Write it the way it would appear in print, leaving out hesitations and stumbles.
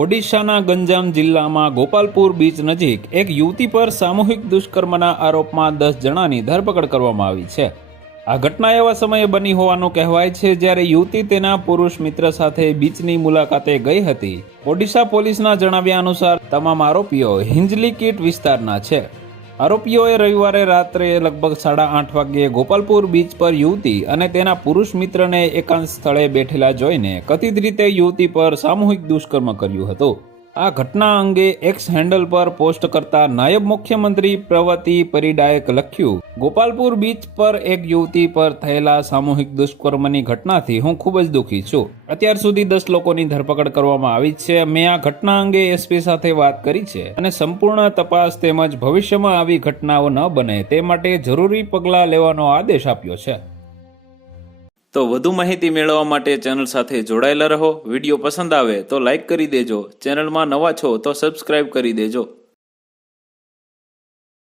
ઓડિશાના ગંજામ જિલ્લામાં ગોપાલપુર બીચ નજીક એક યુવતી પર સામૂહિક દુષ્કર્મના આરોપમાં 10 જણાની ધરપકડ કરવામાં આવી છે। આ ઘટના એવા સમયે બની હોવાનું કહેવાય છે જ્યારે યુવતી તેના પુરુષ મિત્ર સાથે બીચની મુલાકાતે ગઈ હતી। ઓડિશા પોલીસના જણાવ્યા અનુસાર તમામ આરોપીઓ હિંજલીકીટ વિસ્તારના છે। આરોપીઓએ રવિવારે રાત્રે લગભગ 8:30 વાગ્યે ગોપાલપુર બીચ પર યુવતી અને તેના પુરુષ મિત્રને એકાંત સ્થળે બેઠેલા જોઈને કથિત રીતે યુવતી પર સામૂહિક દુષ્કર્મ કર્યું હતું। આ ઘટના અંગે એક્સ હેન્ડલ પર પોસ્ટ કરતા નાયબ મુખ્યમંત્રી પ્રવતી પરિડાએ લખ્યું, ગોપાલપુર બીચ પર એક યુવતી પર થયેલા સામૂહિક દુષ્કર્મની ઘટનાથી હું ખૂબ જ દુઃખી છું। અત્યાર સુધી 10 લોકોની ધરપકડ કરવામાં આવી છે। મેં આ ઘટના અંગે એસપી સાથે વાત કરી છે અને સંપૂર્ણ તપાસ તેમજ ભવિષ્યમાં આવી ઘટનાઓ ન બને તે માટે જરૂરી પગલાં લેવાનો આદેશ આપ્યો છે। તો વધુ માહિતી મેળવવા માટે ચેનલ સાથે જોડાયેલા રહો। વિડીયો પસંદ આવે તો લાઈક કરી દેજો। ચેનલમાં નવા છો તો સબસ્ક્રાઇબ કરી દેજો।